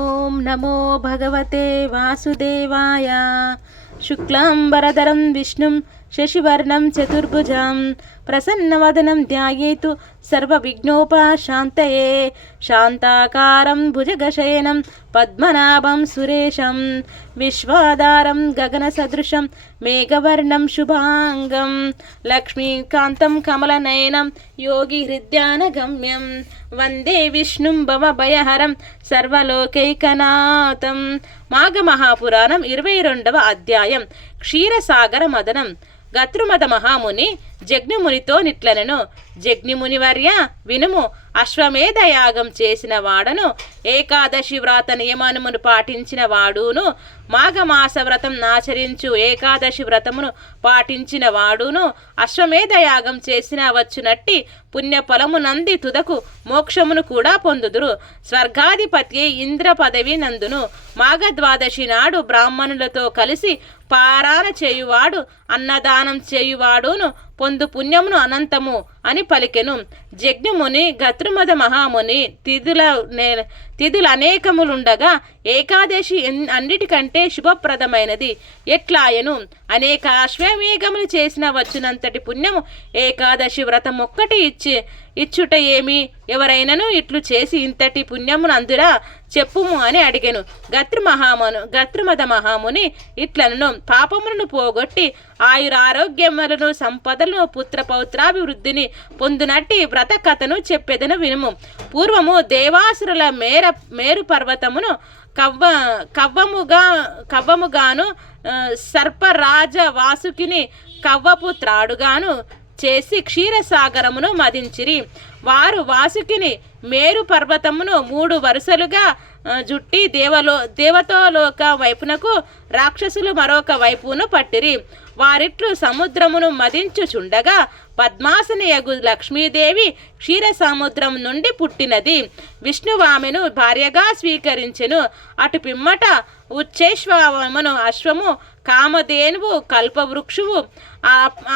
ఓం నమో భగవతే వాసుదేవాయ. శుక్లాంబరధరం విష్ణుం శశివర్ణం చతుర్భుజం ప్రసన్నవదనం ధ్యాయేతు సర్వవిఘ్నోపశాంతయే. శాంతాకారం భుజగశయనం పద్మనాభం సురేశం విశ్వాధారం గగనసదృశం మేఘవర్ణం శుభాంగం లక్ష్మీకాంతం కమలనయనం యోగిహృద్యానగమ్యం వందే విష్ణుం భవభయహరం సర్వలోకైకనాథం. మాఘమహాపురాణం 22వ అధ్యాయం. క్షీరసాగర మదనం. గతృమద మహాముని జగ్నిమునితో నిట్లనెను. జగ్నిమునివర్య వినుము, అశ్వమేధ యాగం చేసిన వాడను, ఏకాదశి వ్రత నియమమును పాటించిన వాడును, మాఘమాస వ్రతం ఆచరించు ఏకాదశి వ్రతమును పాటించిన వాడును అశ్వమేధ యాగం చేసిన వచ్చునట్టి పుణ్యఫలము నంది తుదకు మోక్షమును కూడా పొందుదురు. స్వర్గాధిపతి ఇంద్ర పదవి నందును. మాఘద్వాదశి నాడు బ్రాహ్మణులతో కలిసి పారాయణ చేయువాడు అన్నదానం చేయువాడును పొందు పుణ్యమును అనంతము అని పలికెను. జగ్నిముని గతృమద మహాముని తిథులు అనేకములుండగా ఏకాదశి అన్నిటికంటే శుభప్రదమైనది ఎట్లాయను. అనేక అశ్వమేఘములు చేసిన వచ్చినంతటి పుణ్యము ఏకాదశి వ్రతం ఒక్కటి ఇచ్చుట ఏమి? ఎవరైనను ఇట్లు చేసి ఇంతటి పుణ్యమును అందురా చెప్పుము అని అడిగెను. గతృమద మహాముని ఇట్లను పాపములను పోగొట్టి ఆయురారోగ్యములను సంపదలను పుత్రపౌత్రాభివృద్ధిని పొందునట్టి వ్రత కథను చెప్పెదను వినుము. పూర్వము దేవాసురుల మేరు పర్వతమును కవ్వముగాను సర్పరాజ వాసుకిని కవ్వపుత్రాడుగాను చేసి క్షీరసాగరమును మదించిరి. వారు వాసుకిని మేరు పర్వతమును 3 వరుసలుగా జుట్టి దేవతోలోక వైపునకు, రాక్షసులు మరొక వైపును పట్టిరి. వారిట్లు సముద్రమును మదించుచుండగా పద్మాసనయగు లక్ష్మీదేవి క్షీర సముద్రం నుండి పుట్టినది. విష్ణువు ఆమెను భార్యగా స్వీకరించెను. అటు పిమ్మట ఉచ్చేశ్వమను అశ్వము, కామధేనువు, కల్పవృక్షువు,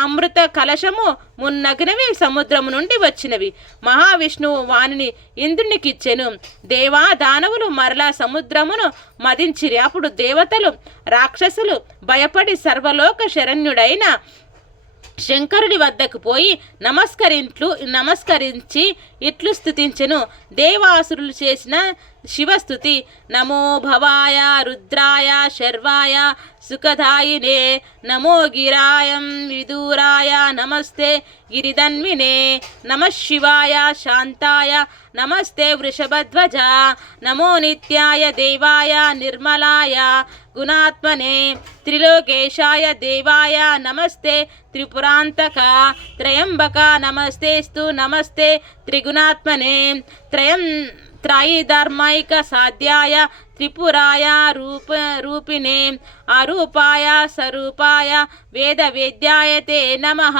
అమృత కలశము మున్నగినవి సముద్రము నుండి వచ్చినవి. మహావిష్ణువు వానిని ఇంద్రునికిచ్చెను. దేవా దానవులు మరలా సముద్రమును మదించిరి. అప్పుడు దేవతలు రాక్షసులు భయపడి సర్వలోక శరణ్యుడైన శంకరుడి వద్దకు పోయి నమస్కరించి ఇట్లు స్తుతించెను. దేవాసురులు చేసిన శివస్తుతి. నమో భవాయ రుద్రాయ శర్వాయ సుఖదాయినే నమో గిరాయం విదూరాయ నమస్తే గిరిధన్వినే నమ శివాయ శాంతాయ నమస్తే వృషభధ్వజ నమో నిత్యాయ దేవాయ నిర్మలాయ గుణాత్మనే త్రిలోకేశాయ దేవాయ నమస్తే త్రిపురాంతక త్రయంబక నమస్తేస్తు నమస్తే త్రిగుణాత్మనే త్రైధర్మైక సాధ్యాయ త్రిపురాయ రూపిణే అరూపాయ స్వరూపాయ వేద వేద్యాయతే నమః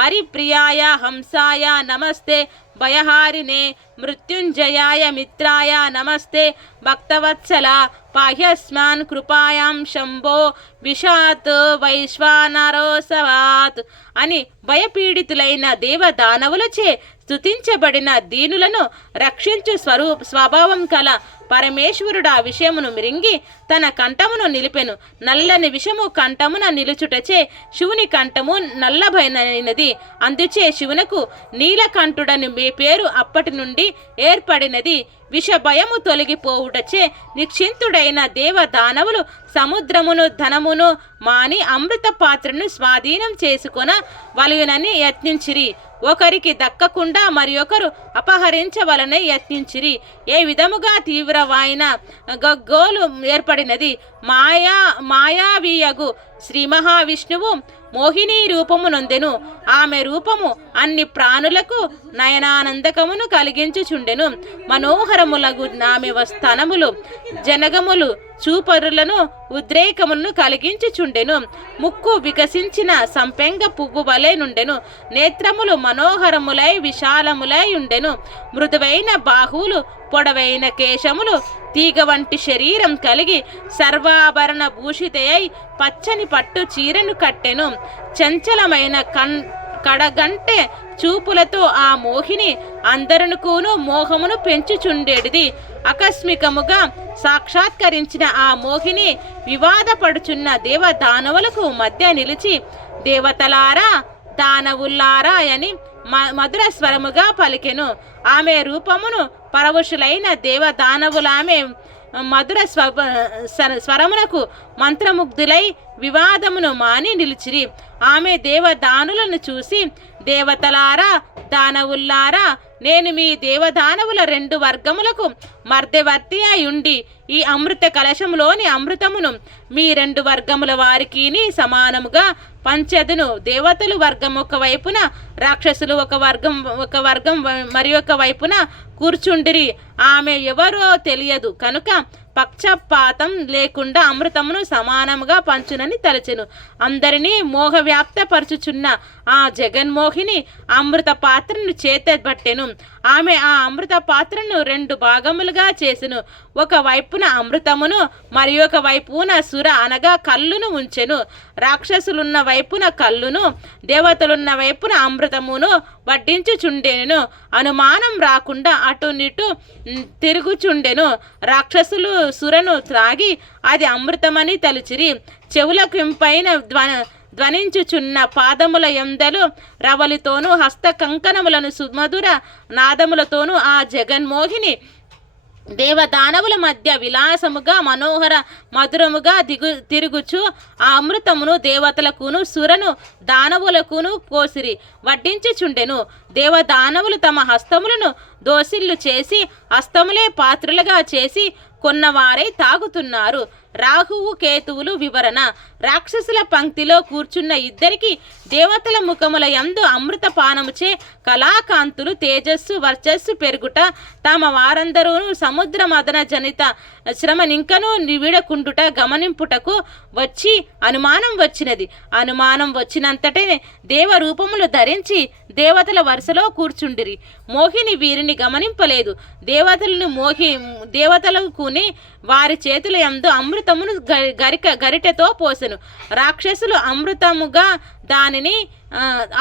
హరిప్రియాయ హంసాయ నమస్తే భయహారిణే మృత్యుంజయాయ మిత్రాయ నమస్తే భక్తవత్సల పాహ్యస్మాన్ కృపాయాం శంభో విషాత్ వైశ్వానరోసవాత్ అని భయపీడితులైన దేవదానవులచే స్తుతించబడిన దీనులను రక్షించు స్వభావం కల పరమేశ్వరుడు ఆ విషయమును మిరింగి తన కంఠమును నిలిపెను. నల్లని విషము కంఠమున నిలుచుటచే శివుని కంఠము నల్లభైనది. అందుచే శివునకు నీలకంఠుడని పేరు అప్పటి నుండి ఏర్పడినది. విషభయము తొలగిపోవుటచే నిశ్చింతుడైన దేవదానవులు సముద్రమును ధనమును మాని అమృత పాత్రను స్వాధీనం చేసుకొన వలయునని యత్నించిరి. ఒకరికి దక్కకుండా మరి ఒకరు అపహరించవలనే యత్నించిరి. ఏ విధముగా తీవ్రమైన గగ్గోలు ఏర్పడినది. మాయావీయగు శ్రీ మహావిష్ణువు మోహిని రూపము నొందెను. ఆమె రూపము అన్ని ప్రాణులకు నయనానందకమును కలిగించుచుండెను. మనోహరములగు ఆమె స్తనములు జనగములు చూపరులను ఉద్రేకములను కలిగించుచుండెను. ముక్కు వికసించిన సంపెంగ పువ్వు వలె నుండెను. నేత్రములు మనోహరములై విశాలములై ఉండెను. మృదువైన బాహువులు, పొడవైన కేశములు, తీగ వంటి శరీరం కలిగి సర్వాభరణ భూషితయై పచ్చని పట్టు చీరను కట్టెను. చంచలమైన కడగంటె చూపులతో ఆ మోహిని అందరునుకును మోహమును పెంచుచుండేటిది. ఆకస్మికముగా సాక్షాత్కరించిన ఆ మోహిని వివాదపడుచున్న దేవదానవులకు మధ్య నిలిచి దేవతలారా దానవుల్లారా అని మధుర స్వరముగా పలికెను. ఆమె రూపమును పరవశులైన దేవదానవులామె మధుర స్వరమునకు మంత్రముగ్ధులై వివాదమును మాని నిలిచిరి. ఆమె దేవదానులను చూసి దేవతలారా దానవుల్లారా నేను మీ దేవదానవుల 2 వర్గములకు మధ్యవర్తి అయుండి ఈ అమృత కలశములోని అమృతమును మీ 2 వర్గముల వారికి సమానముగా పంచెదను. దేవతలు వర్గం ఒక వైపున, రాక్షసులు ఒక వర్గం మరి ఒక వైపున కూర్చుండిరి. ఆమె ఎవరో తెలియదు కనుక పక్షపాతం లేకుండా అమృతమును సమానముగా పంచునని తలచెను. అందరినీ మోహవ్యాప్తపరచుచున్న ఆ జగన్మోహిని అమృత పాత్రను చేతబట్టెను. ఆమె ఆ అమృత పాత్రను 2 భాగములుగా చేసెను. ఒక వైపున అమృతమును మరి ఒక వైపున సుర అనగా కల్లును ఉంచెను. రాక్షసులున్న వైపున కల్లును, దేవతలున్న వైపున అమృతమును వడ్డించుచుండెను. అనుమానం రాకుండా అటునిటు తిరుగుచుండెను. రాక్షసులు సురను త్రాగి అది అమృతమని తలుచిరి. చెవులకు ఇంపైన ధ్వనించుచున్న పాదముల ఎందలు రవలితోనూ హస్త కంకణములను సుమధుర నాదములతోనూ ఆ జగన్మోహిని దేవదానవుల మధ్య విలాసముగా మనోహర మధురముగా తిరుగుచు ఆ అమృతమును దేవతలకును సురను దానవులకును పోసిరి వడ్డించుచుండెను. దేవదానవులు తమ హస్తములను దోసిళ్ళు చేసి హస్తములే పాత్రలుగా చేసి కొన్నవారై తాగుతున్నారు. రాహువు కేతువులు వివరణ. రాక్షసుల పంక్తిలో కూర్చున్న ఇద్దరికి దేవతల ముఖముల యందు అమృత పానముచే కళాకాంతులు తేజస్సు వర్చస్సు పెరుగుట, తమ వారందరూ సముద్ర మదన జనిత శ్రమనింకను నివిడకుండుట గమనింపుటకు వచ్చి అనుమానం వచ్చినది. అనుమానం వచ్చినంతటే దేవరూపములు ధరించి దేవతల వరుసలో కూర్చుండిరి. మోహిని వీరిని గమనింపలేదు. దేవతలకుని వారి చేతుల యందు అమృతమును గరిటెతో పోసెను. రాక్షసులు అమృతముగా దానిని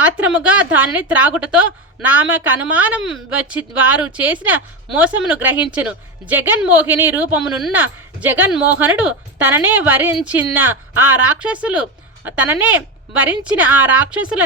ఆత్రముగా దానిని త్రాగుటతో నామకు అనుమానం వచ్చి వారు చేసిన మోసమును గ్రహించెను. జగన్మోహిని రూపమునున్న జగన్మోహనుడు తననే వరించిన ఆ రాక్షసుల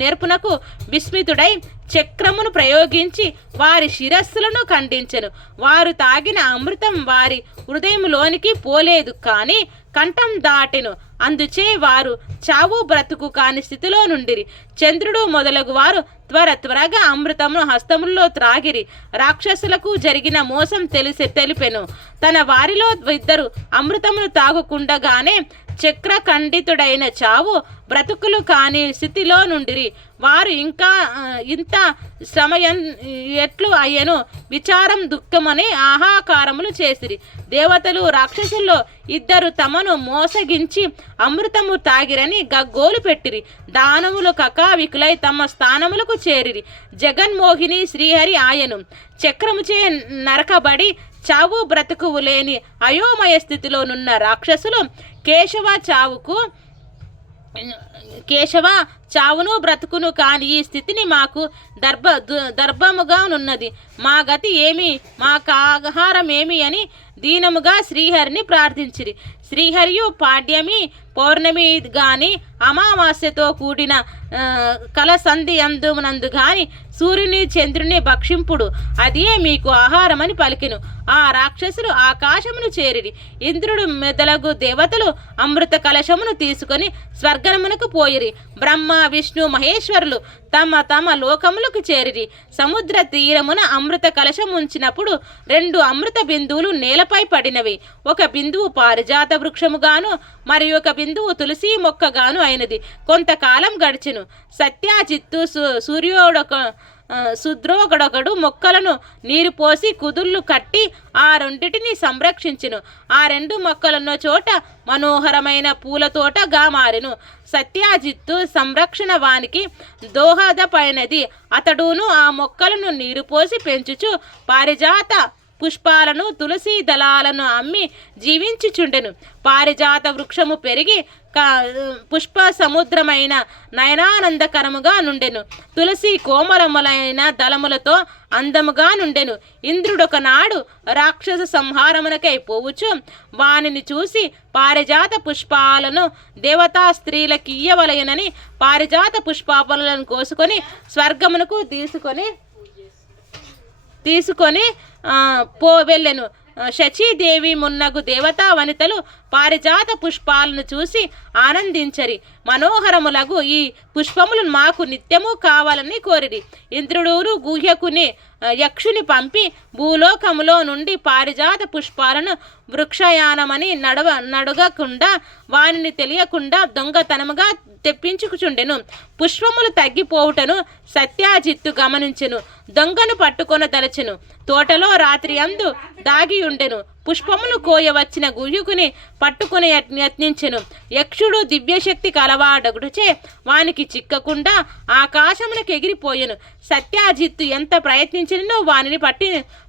నేర్పునకు విస్మితుడై చక్రమును ప్రయోగించి వారి శిరస్సులను ఖండించెను. వారు తాగిన అమృతం వారి హృదయంలోనికి పోలేదు, కానీ కంఠం దాటెను. అందుచే వారు చావు బ్రతుకు కాని స్థితిలో నుండిరి. చంద్రుడు మొదలగు వారు త్వరగా అమృతమును హస్తముల్లో త్రాగిరి. రాక్షసులకు జరిగిన మోసం తెలిపెను. తన వారిలో 2 అమృతమును తాగుకుండగానే చక్రఖండితుడైన చావు బ్రతుకులు కాని స్థితిలో నుండిరి. వారు ఇంకా ఇంత శ్రమయం ఎట్లు అయ్యను విచారం దుఃఖమని ఆహాకారములు చేసిరి. దేవతలు రాక్షసుల్లో 2 తమను మోసగించి అమృతము తాగిరని గగ్గోలు పెట్టిరి. దానవులు కకావికులై తమ స్థానములకు చేరిరి. జగన్మోహిని శ్రీహరి ఆయను చక్రముచే నరకబడి చావు బ్రతుకువు లేని అయోమయ స్థితిలోనున్న రాక్షసులు కేశవ చావును బ్రతుకును కాని ఈ స్థితిని మాకు దర్భముగానున్నది. మా గతి ఏమి, మాకు ఆహారం ఏమి అని దీనముగా శ్రీహరిని ప్రార్థించిరి. శ్రీహరియు పాడ్యమి పౌర్ణమి గాని అమావాస్యతో కూడిన కలసంధి అందునందు గాని సూర్యుని చంద్రుని భక్షింపుడు, అదే మీకు ఆహారమని పలికెను. ఆ రాక్షసులు ఆకాశమును చేరిరి. ఇంద్రుడు మెదలగు దేవతలు అమృత కలశమును తీసుకొని స్వర్గమునకు పోయిరి. బ్రహ్మ విష్ణు మహేశ్వరులు తమ లోకములకు చేరిరి. సముద్ర తీరమున అమృత కలశం ఉంచినప్పుడు 2 అమృత బిందువులు నేలపై పడినవి. ఒక బిందువు పారిజాత వృక్షముగాను మరి ఒక బిందువు తులసి మొక్కగాను అయినది. కొంతకాలం గడిచెను. సత్యాజిత్తు శుద్రోగడొకడు మొక్కలను నీరు పోసి కుదుళ్ళు కట్టి ఆ 2టిని సంరక్షించెను. ఆ 2 మొక్కలున్న చోట మనోహరమైన పూల తోటగా మారెను. సత్యాజిత్తు సంరక్షణ వానికి దోహదపైనది. అతడును ఆ మొక్కలను నీరు పోసి పెంచుచు పారిజాత పుష్పాలను తులసి దళాలను అమ్మి జీవించుచుండెను. పారిజాత వృక్షము పెరిగి పుష్ప సముద్రమైన నయనానందకరముగా నుండెను. తులసి కోమలములైన దళములతో అందముగా నుండెను. ఇంద్రుడొకనాడు రాక్షస సంహారమునకై పోవుచు వానిని చూసి పారిజాత పుష్పాలను దేవతా స్త్రీలకియ్యవలయనని పారిజాత పుష్పాలను కోసుకొని స్వర్గమునకు తీసుకొని వెళ్ళెను. శచీదేవి మున్నగు దేవతా వనితలు పారిజాత పుష్పాలను చూసి ఆనందించరి. మనోహరములగు ఈ పుష్పములు మాకు నిత్యము కావాలని కోరిరి. ఇంద్రుడు గుహ్యకుని యక్షుని భూలోకములో నుండి పారిజాత పుష్పాలను వృక్షయానమని నడగకుండా వానిని తెలియకుండా దొంగతనముగా తెప్పించుకుచుండెను. పుష్పములు తగ్గిపోవుటను సత్యాజిత్తు గమనించెను. దొంగను పట్టుకొన తలచెను. తోటలో రాత్రి అందు దాగి ఉండెను. పుష్పములు కోయవచ్చిన గుయ్యుకుని పట్టుకుని యత్నించెను. యక్షుడు దివ్యశక్తి కలవాడగుటచే వానికి చిక్కకుండా ఆకాశమునకు ఎగిరిపోయెను. సత్యాజిత్తు ఎంత ప్రయత్నించినో వానిని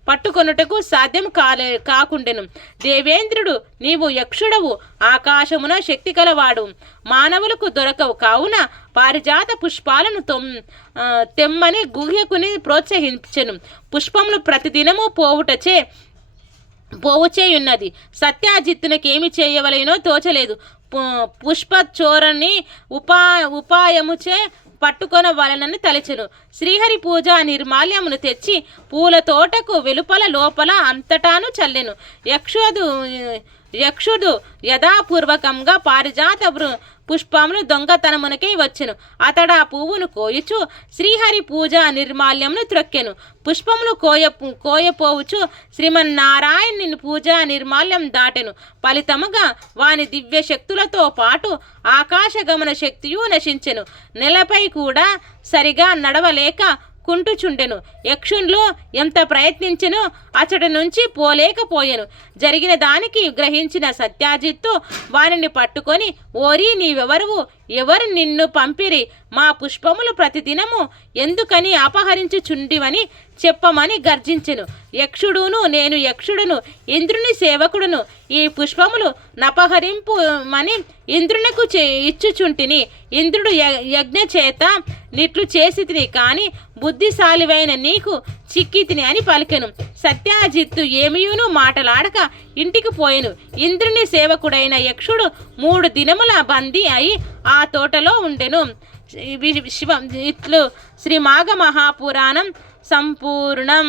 పట్టుకొనుటకు సాధ్యం కాకుండెను. దేవేంద్రుడు, నీవు యక్షుడవు, ఆకాశమున శక్తి కలవాడు, మానవులకు దొరకవు, కావున పారిజాత పుష్పాలను తెమ్మని గుహ్యకుని ప్రోత్సహించెను. పుష్పములు ప్రతిదినము పోవుచేయున్నది. సత్యాజిత్తునకేమి చేయవలెనో తోచలేదు. పుష్పచోరని ఉపాయముచే పట్టుకొనవలనని తలచెను. శ్రీహరి పూజ నిర్మాల్యమును తెచ్చి పూల తోటకు వెలుపల లోపల అంతటాను చల్లెను. యక్షుడు యథాపూర్వకంగా పారిజాత పుష్పమును దొంగతనమునకై వచ్చెను. అతడు ఆ పువ్వును కోయుచు శ్రీహరి పూజ నిర్మాల్యమును త్రొక్కెను. పుష్పములు కోయపోవుచు శ్రీమన్నారాయణుని పూజా నిర్మాల్యం దాటెను. ఫలితముగా వాని దివ్య శక్తులతో పాటు ఆకాశగమన శక్తియు నశించెను. నెలపై కూడా సరిగా నడవలేక కుంటుచుండెను. యక్షునిలో ఎంత ప్రయత్నించెనో అచట నుంచి పోలేకపోయెను. జరిగిన దానికి గ్రహించిన సత్యాజిత్తు వానిని పట్టుకొని, ఓరి నీవెవరువు, ఎవరు నిన్ను పంపిరి, మా పుష్పములు ప్రతిదినము ఎందుకని అపహరించుచుండివని చెప్పమని గర్జించెను. యక్షుడును, నేను యక్షుడును, ఇంద్రుని సేవకుడును, ఈ పుష్పములు నపహరింపుమని ఇంద్రునకు ఇచ్చుచుంటిని. ఇంద్రుడు యజ్ఞ చేత నిట్లు చేసి తిని, కానీ బుద్ధిశాలివైన నీకు చిక్కితిని అని పలికెను. సత్యాజిత్తు ఏమియును మాటలాడక ఇంటికి పోయెను. ఇంద్రుని సేవకుడైన యక్షుడు 3 దినముల బందీ అయి ఆ తోటలో ఉండెను. ఇట్లు శ్రీ మాఘ మహాపురాణం సంపూర్ణం.